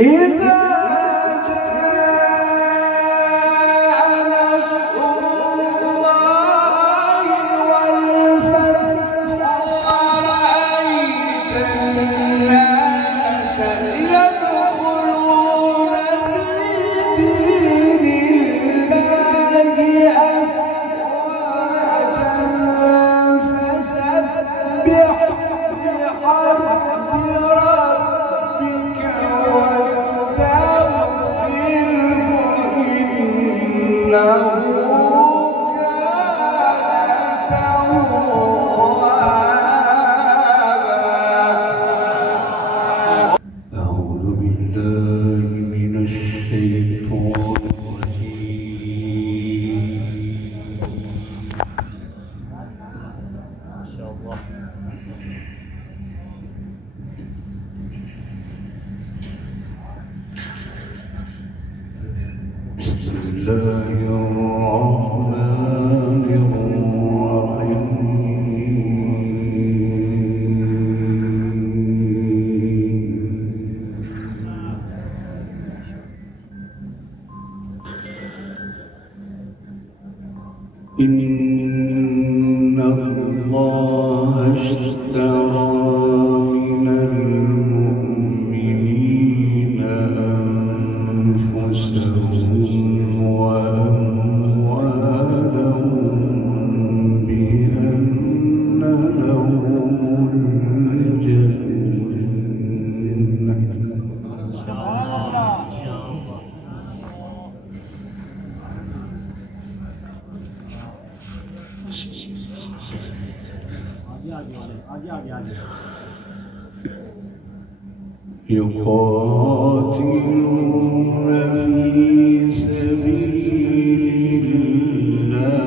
إن الله اشترى من المؤمنين أنفسهم وأموالهم بأن لهم الجنة. يقاتلون في سبيل الله.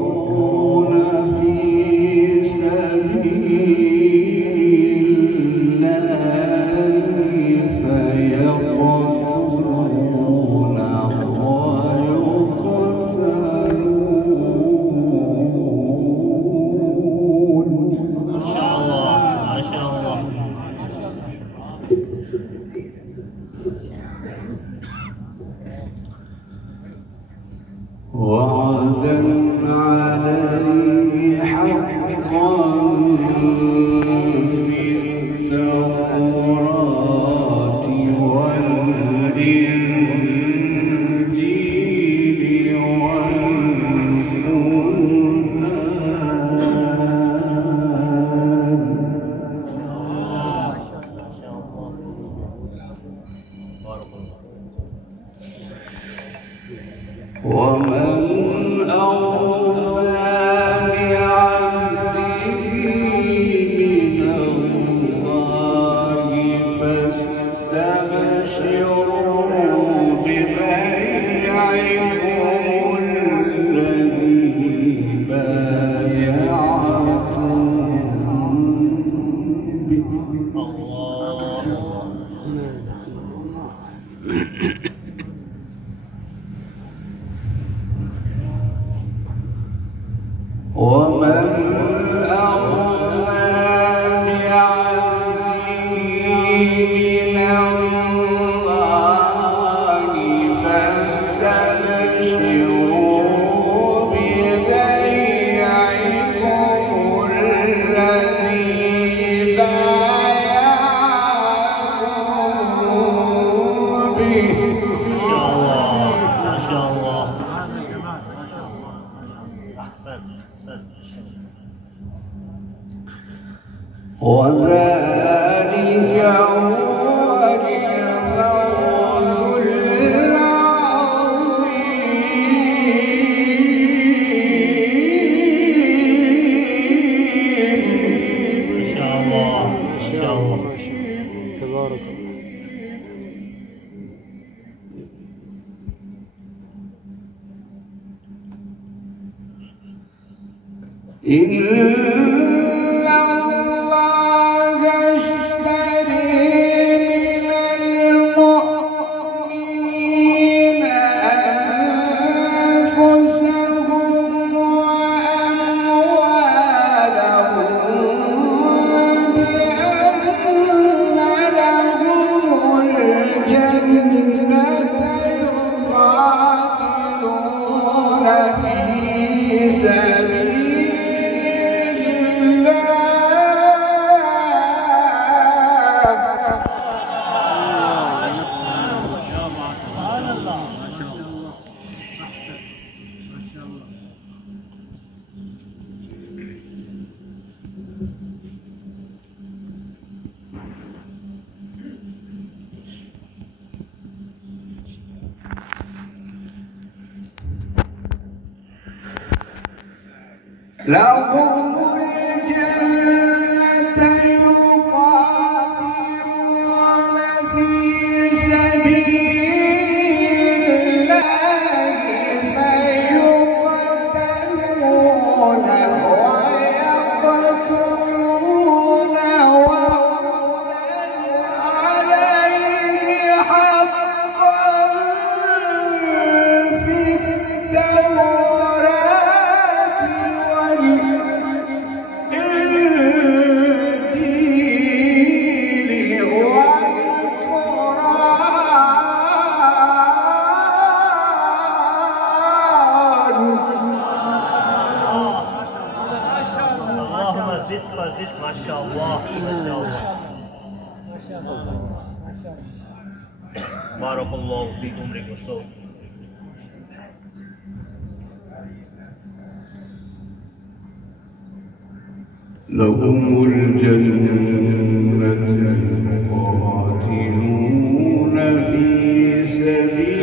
يقاتلون في سبيل الله فيقتلون ويقتلون. ما شاء الله ما شاء الله. وعدا عليه حقا في التوراة والإنجيل والقرآن. ومن أوفى بعهده من الله فاستبشروا ببيعكم الذي بايعتم به. ومن أوفى بعهده من الله فاستبشروا ببيعكم الذي بايعتم به. ما شاء الله ما شاء الله. وذلك هو الفوز العظيم. ما شاء الله ما شاء الله. تبارك الله. من المؤمنين لهم الجنة يقاتلون في سبيل الله فيقتلون ويقتلون وعدا عليه حقا في التوراة زد ما شاء الله ما شاء الله بارك الله في عمرك وصوت. لهم الجنة يقاتلون في سبيل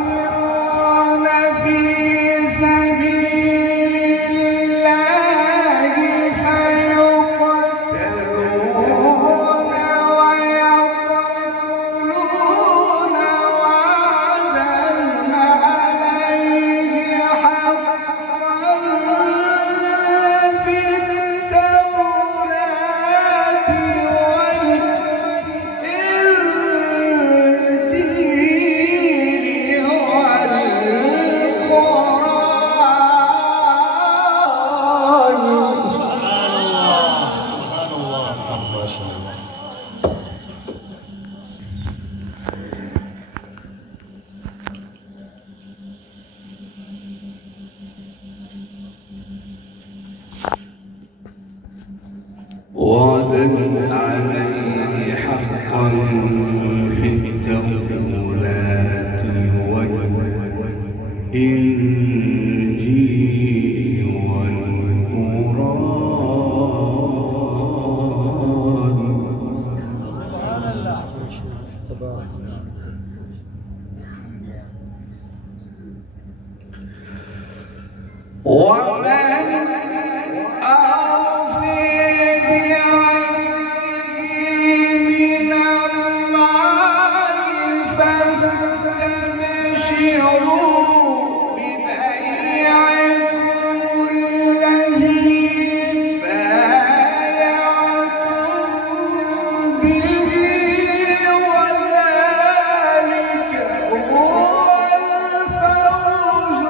يقاتلون في سبيل الله فيقتلون ويقتلون وعدا عليه حقا في التوراة وعدا عليه حقا في التوراة والإنجيل والقرآن. سبحان الله تبارك ومن أوفي بعهده من الله فاستبشروا ببيعكم الذي بايعتم به وذلك هو الفوز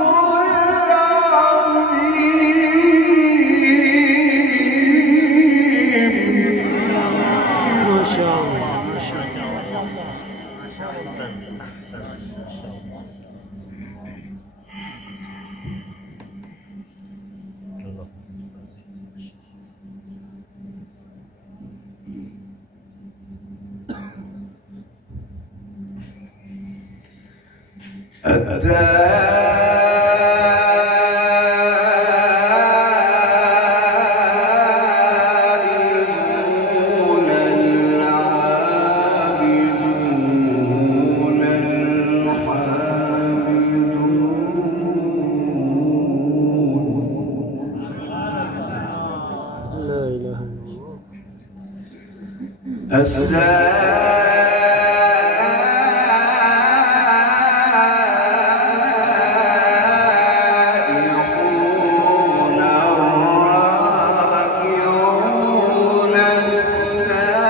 ما شاء الله ما شاء الله. التائبون العابدون الحامدون لا إله إلا الله. السائحون الراكعون الساجدون.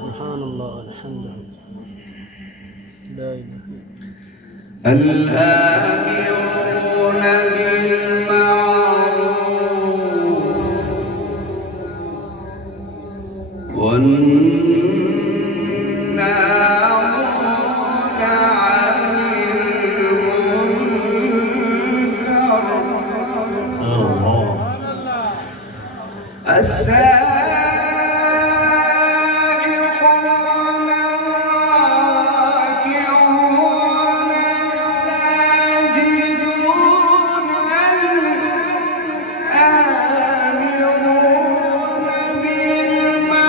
سبحان الله الحمد لله لا إله إلا الله. الآمرون بالمعروف والناهون عن المنكر السائقون الراكعون الساجدون الآمرون بالمعروف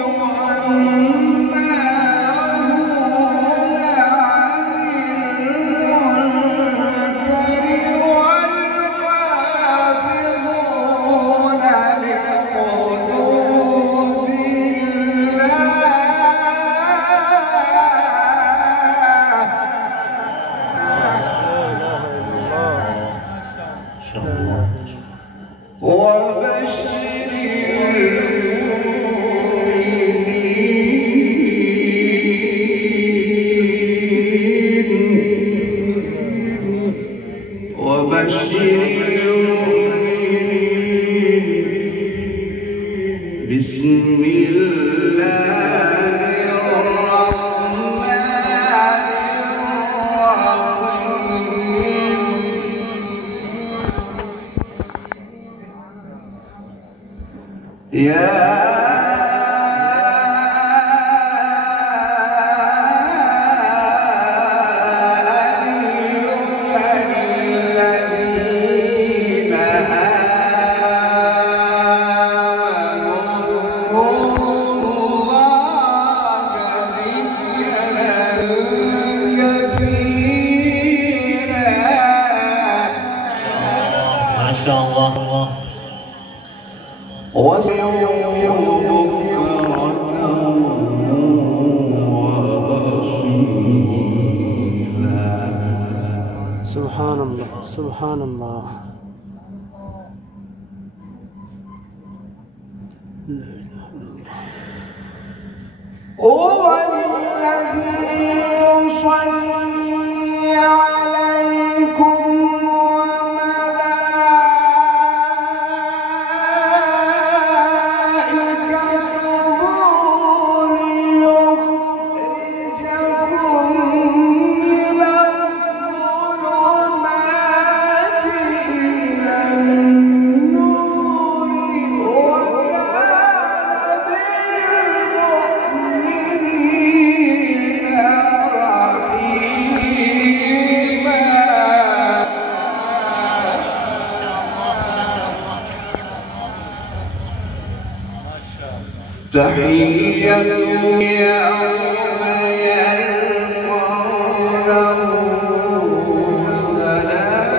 والناهون عن المنكر والحافظون لحدود الله وبشر المؤمنين بسم الله الرحمن الرحيم يا ما شاء الله. سبحان الله سبحان الله. هو الذي يصلي عليكم وملائكته ليخرجكم من الظلمات إلى النور وكان بالمؤمنين رحيما. تحيتهم يوم يلقونه سلام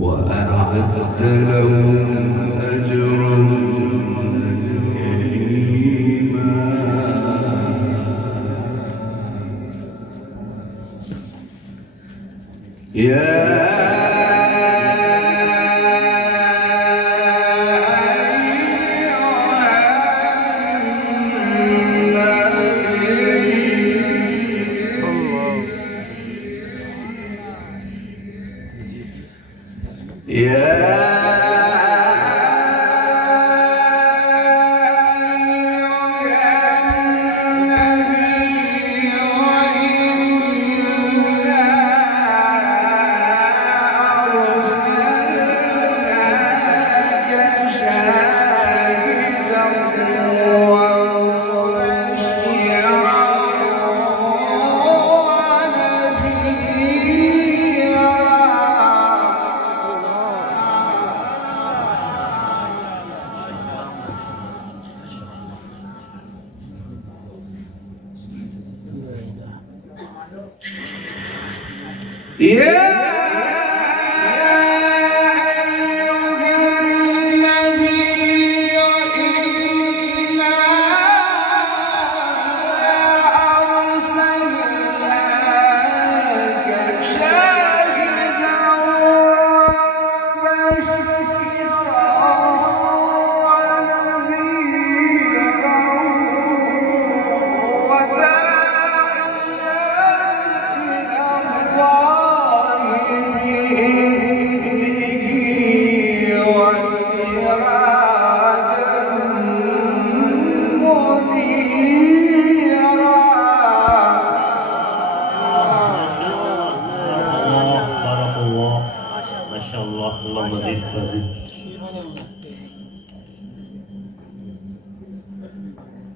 وأعدت لهم أجرا كريما. يا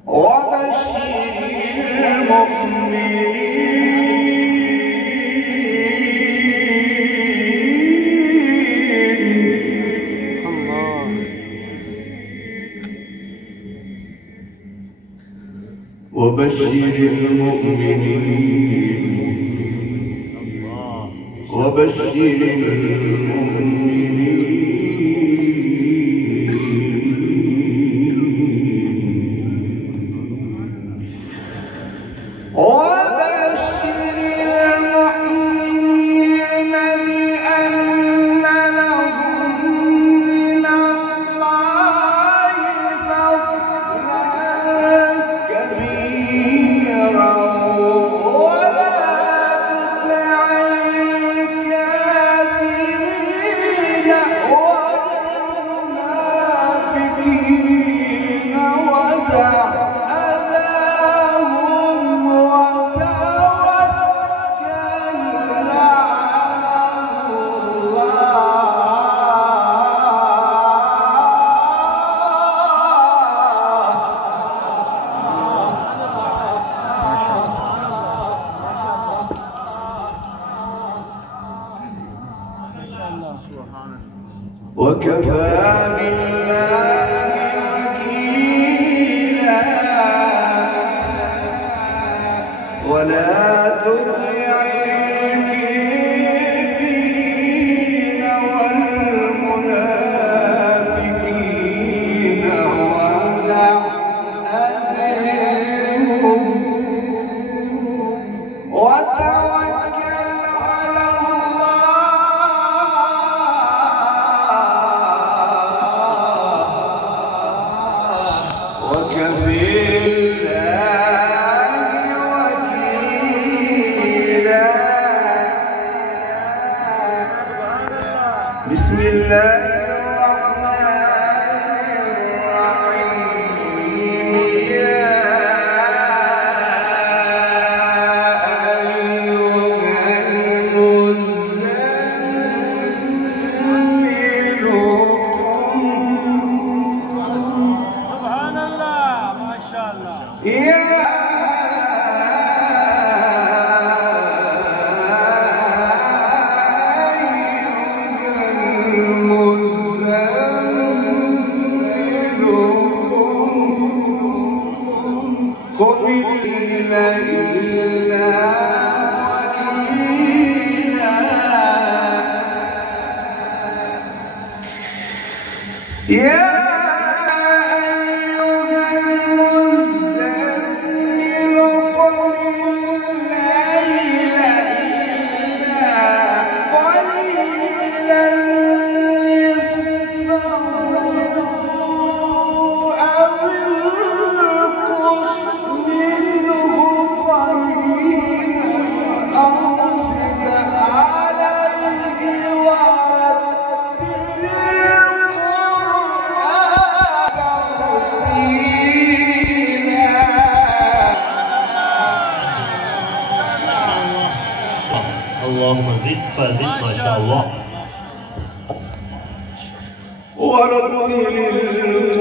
وبشر المؤمنين وبشر المؤمنين وكفى بالله وكيلا ولا تطع الكافرين والمنافقين ودع أذاهم وتوكل على وكفى بالله وكيلا. بسم الله الرحمن الرحيم. يا أيها المزمل سبحان الله ما شاء الله. يا قم الليل إلا قليلا. يا اللهم زد فزد ما شاء الله. ورتل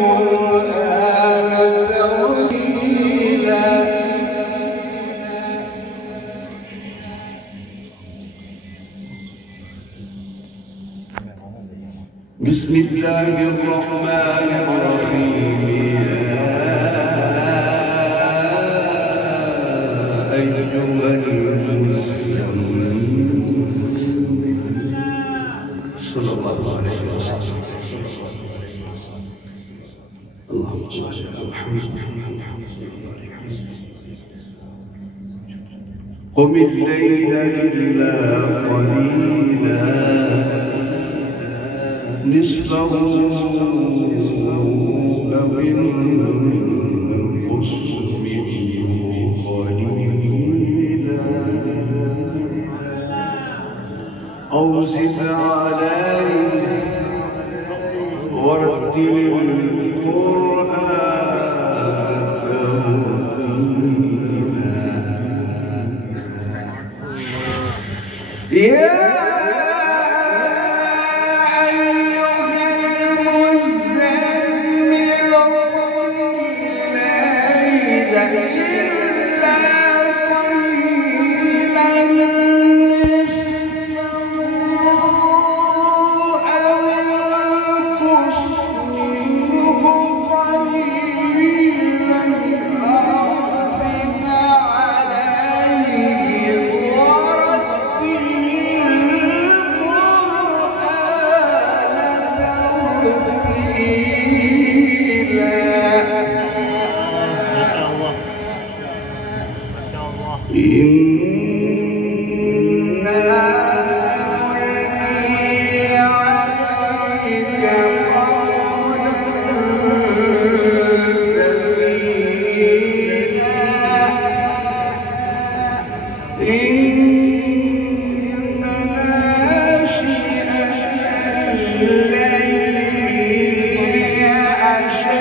القرآن ترتيلا. بسم الله الرحمن الرحيم. يا أيها صلى الله عليه وسلم. اللهم صل على محمد. قم الليل إلا قليلا نصفه أو انقص منه قليلا أو زد عليه ورتل القرآن ترتيلا. يا أيها المزمل قم الليل شاء الله ما شاء الله. إنا سنلقي عليك قولا ثقيلا إن ناشئة الليل هي أشد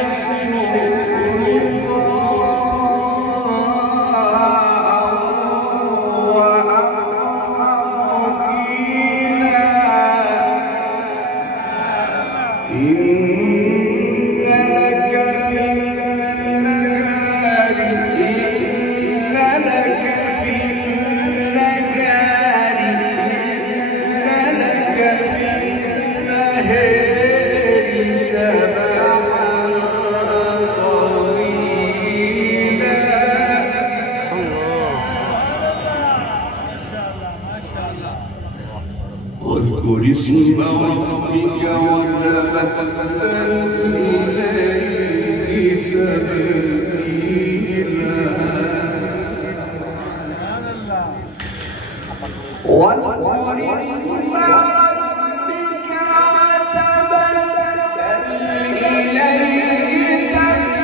واذكر اسم ربك وتبتل إليه تبتيلا واذكر اسم ربك وتبتل إليه تبتيلا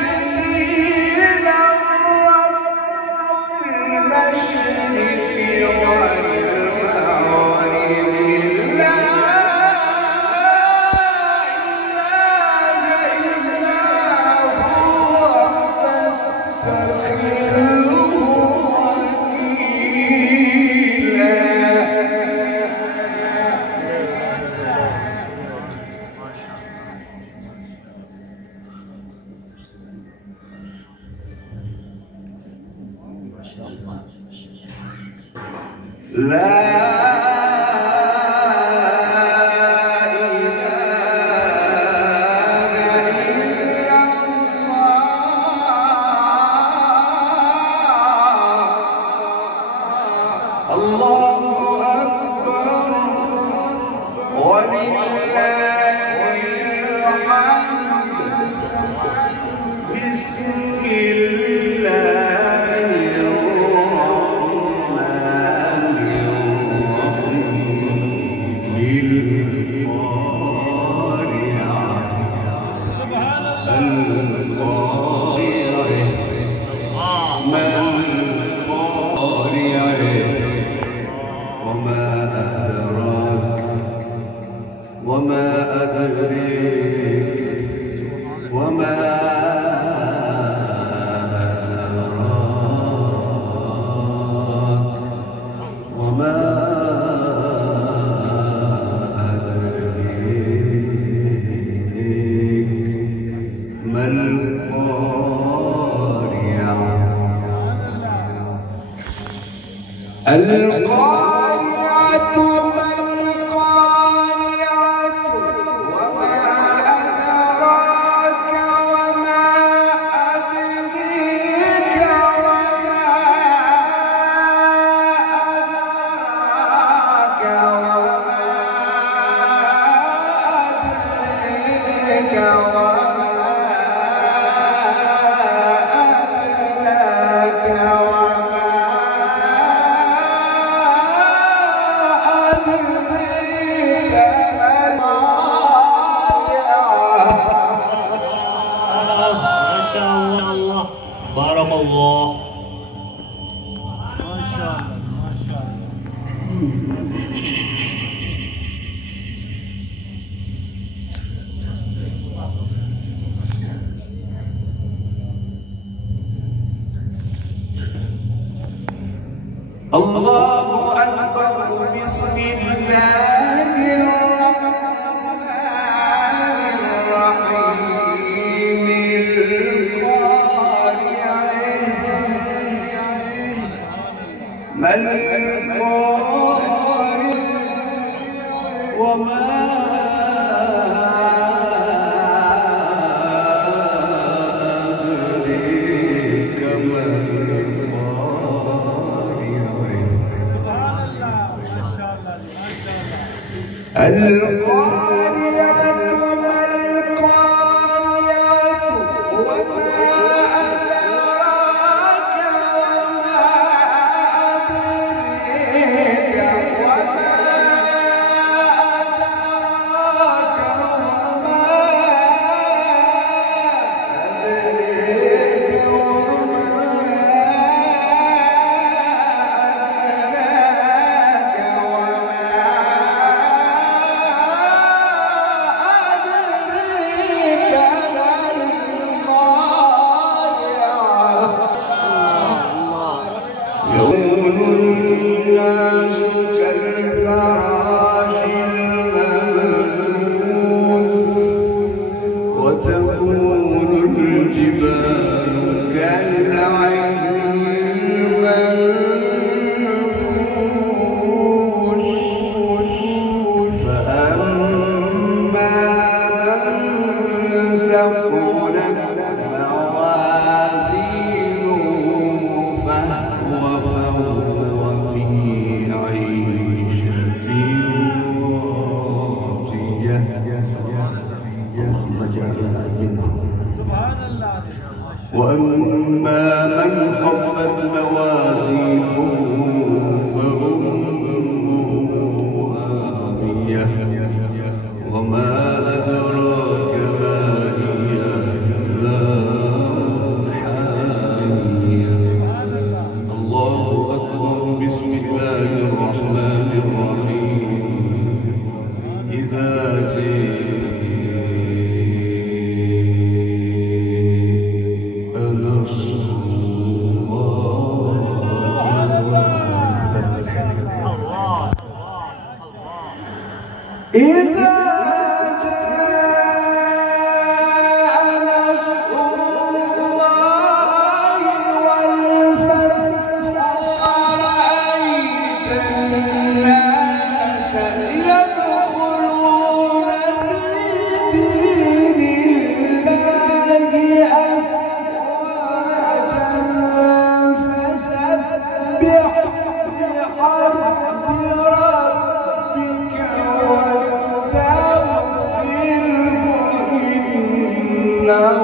المشرق القارعة ما القارعة وما أدراك وما أدريك وما أدراك بارك الله. ما شاء الله ما شاء الله. الله أكبر. بسم الله الرحمن الرحيم. ما القارعة وما أدريك ما القارعة. القارعة ما القارعة وتكون الجبال كالعهن المنفوش فأما من ثقلت موازينه فهو في عيشة راضية. اللهم اجعلنا منهم. سبحان الله. وأما من خفت موازينه فأمه هاوية وما أدراك ما هي نار حامية. الله أكبر. بسم الله الرحمن الرحيم. إذا إذا جاء نصر الله والفتح ورأيت الناس يدخلون في دين الله أفواجا فسبح بحمد ربك واستغفره إنه